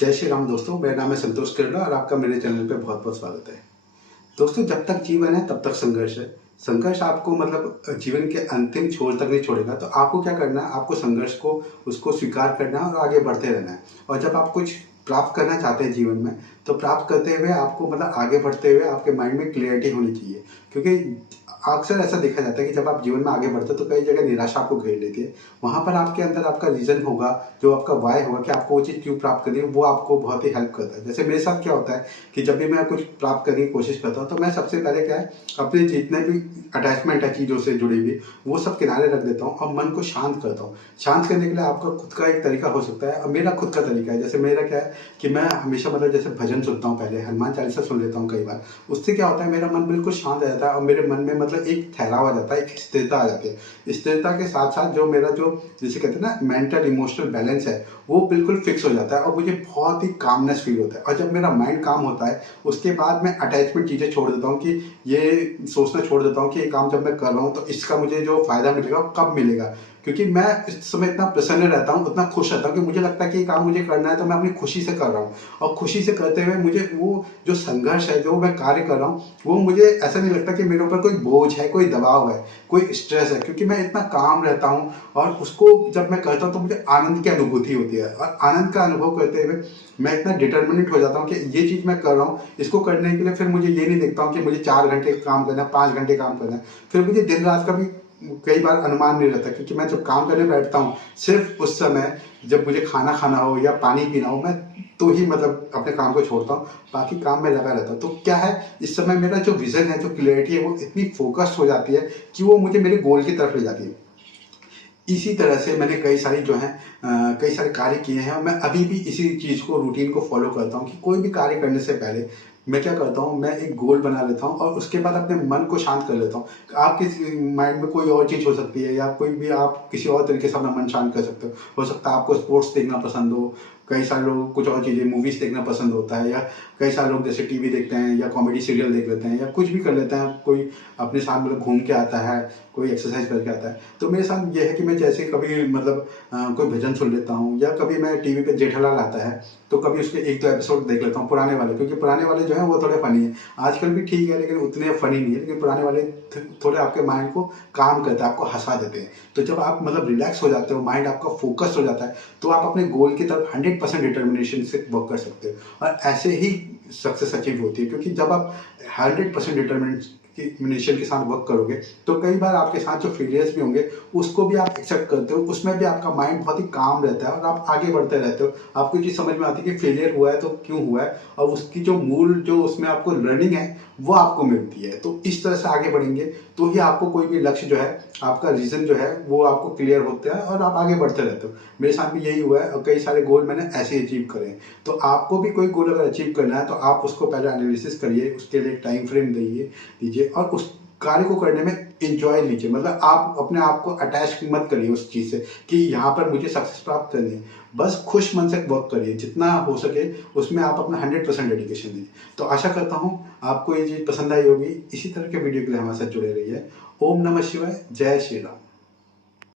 जय श्री राम दोस्तों, मेरा नाम है संतोष किरला और आपका मेरे चैनल पे बहुत बहुत स्वागत है। दोस्तों, जब तक जीवन है तब तक संघर्ष है। संघर्ष आपको मतलब जीवन के अंतिम छोर तक नहीं छोड़ेगा। तो आपको क्या करना है, आपको संघर्ष को उसको स्वीकार करना है और आगे बढ़ते रहना है। और जब आप कुछ प्राप्त करना चाहते हैं जीवन में, तो प्राप्त करते हुए आपको मतलब आगे बढ़ते हुए आपके माइंड में क्लियरिटी होनी चाहिए। क्योंकि अक्सर ऐसा देखा जाता है कि जब आप जीवन में आगे बढ़ते हो तो कई जगह निराशा आपको घेर लेती है। वहाँ पर आपके अंदर आपका रीज़न होगा, जो आपका वाय होगा कि आपको वो चीज़ क्यों प्राप्त करनी है, वो आपको बहुत ही हेल्प करता है। जैसे मेरे साथ क्या होता है कि जब भी मैं कुछ प्राप्त करने की कोशिश करता हूँ, तो मैं सबसे पहले क्या है, अपने जितने भी अटैचमेंट है चीज़ों से जुड़ी हुई, वो सब किनारे रख देता हूँ और मन को शांत करता हूँ। शांत करने के लिए आपका खुद का एक तरीका हो सकता है और मेरा खुद का तरीका है। जैसे मेरा क्या है कि मैं हमेशा मतलब जैसे भजन सुनता हूँ, पहले हनुमान चालीसा सुन लेता हूँ कई बार। उससे क्या होता है, मेरा मन बिल्कुल शांत हो जाता है और मेरे मन में मतलब एक ठहराव आ जाता है, एक स्थिरता आ जाती है। स्थिरता के साथ साथ जो मेरा जो जिसे कहते हैं ना मेंटल इमोशनल बैलेंस है, वो बिल्कुल फिक्स हो जाता है और मुझे बहुत ही कामनेस फील होता है। और जब मेरा माइंड काम होता है, उसके बाद मैं अटैचमेंट चीज़ें छोड़ देता हूँ कि ये सोचना छोड़ देता हूँ कि ये काम जब मैं कर रहा हूँ तो इसका मुझे जो फ़ायदा मिलेगा वो कब मिलेगा। क्योंकि मैं इस समय इतना प्रसन्न रहता हूँ, उतना खुश रहता हूँ कि मुझे लगता है कि ये काम मुझे करना है तो मैं अपनी खुशी से कर रहा हूँ। और खुशी से करते हुए मुझे वो जो संघर्ष है, जो मैं कार्य कर रहा हूँ, वो मुझे ऐसा नहीं लगता कि मेरे ऊपर कोई बोझ है, कोई दबाव है, कोई स्ट्रेस है। क्योंकि मैं इतना काम रहता हूँ और उसको जब मैं करता हूँ तो मुझे आनंद की अनुभूति होती है। और आनंद का अनुभव करते हुए मैं इतना डिटर्मिनेट हो जाता हूँ कि ये चीज़ मैं कर रहा हूँ, इसको करने के लिए फिर मुझे ये नहीं देखता हूँ कि मुझे 4 घंटे काम करना है, 5 घंटे काम करना है। फिर मुझे दिन रात का भी कई बार अनुमान नहीं रहता। क्योंकि मैं जब काम करने बैठता हूँ, सिर्फ उस समय जब मुझे खाना खाना हो या पानी पीना हो, मैं तो ही मतलब अपने काम को छोड़ता हूँ, बाकी काम में लगा रहता हूँ। तो क्या है, इस समय मेरा जो विजन है, जो क्लियरिटी है, वो इतनी फोकस्ड हो जाती है कि वो मुझे मेरे गोल की तरफ ले जाती है। इसी तरह से मैंने कई सारी जो है कई सारे कार्य किए हैं और मैं अभी भी इसी चीज़ को रूटीन को फॉलो करता हूँ कि कोई भी कार्य करने से पहले मैं क्या करता हूँ, मैं एक गोल बना लेता हूँ और उसके बाद अपने मन को शांत कर लेता हूँ। आपके माइंड में कोई और चीज़ हो सकती है या कोई भी आप किसी और तरीके से अपना मन शांत कर सकते हो सकता है आपको स्पोर्ट्स देखना पसंद हो, कई सारे लोगों को कुछ और चीज़ें मूवीज़ देखना पसंद होता है, या कई सारे लोग जैसे टीवी देखते हैं या कॉमेडी सीरियल देख लेते हैं या कुछ भी कर लेते हैं। कोई अपने साथ मतलब घूम के आता है, कोई एक्सरसाइज करके आता है। तो मेरे साथ ये है कि मैं जैसे कभी मतलब कोई भजन सुन लेता हूँ या कभी मैं टीवी पे जेठालाल आता है तो कभी उसके 1-2 एपिसोड देख लेता हूँ पुराने वाले। क्योंकि पुराने वाले जो हैं वो थोड़े फनी हैं। आजकल भी ठीक है लेकिन उतने फनी नहीं है, लेकिन पुराने वाले थोड़े आपके माइंड को काम करते हैं, आपको हँसा देते हैं। तो जब आप मतलब रिलैक्स हो जाते हो, माइंड आपका फोकस हो जाता है, तो आप अपने गोल की तरफ 100% डिटर्मिनेशन से वर्क कर सकते हो और ऐसे ही सक्सेस अचीव होती है। क्योंकि जब आप 100% डिटर्मिनेशन के साथ वर्क करोगे तो कई बार आपके साथ जो फेलियर्स भी होंगे उसको भी आप एक्सेप्ट करते हो, उसमें भी आपका माइंड बहुत ही काम रहता है और आप आगे बढ़ते रहते हो। आपको ये चीज़ समझ में आती है कि फेलियर हुआ है तो क्यों हुआ है और उसकी जो मूल जो उसमें आपको लर्निंग है वो आपको मिलती है। तो इस तरह से आगे बढ़ेंगे तो ही आपको कोई भी लक्ष्य जो है, आपका रीजन जो है वो आपको क्लियर होता है और आप आगे बढ़ते रहते हो। मेरे साथ भी यही हुआ है और कई सारे गोल मैंने ऐसे ही अचीव करे हैं। तो आपको भी कोई गोल अगर अचीव करना है तो आप उसको पहले एनालिसिस करिए, उसके लिए एक टाइम फ्रेम दीजिए और उस कार्य को करने में इंजॉय लीजिए। मतलब आप अपने आप को अटैच मत करिए उस चीज़ से कि यहाँ पर मुझे सक्सेस प्राप्त करनी है। बस खुश मन से वर्क करिए, जितना हो सके उसमें आप अपना 100% डेडिकेशन दीजिए। तो आशा करता हूँ आपको ये चीज़ पसंद आई होगी। इसी तरह के वीडियो के लिए हमारे साथ जुड़े रहिए। ओम नमः शिवाय, जय श्री राम।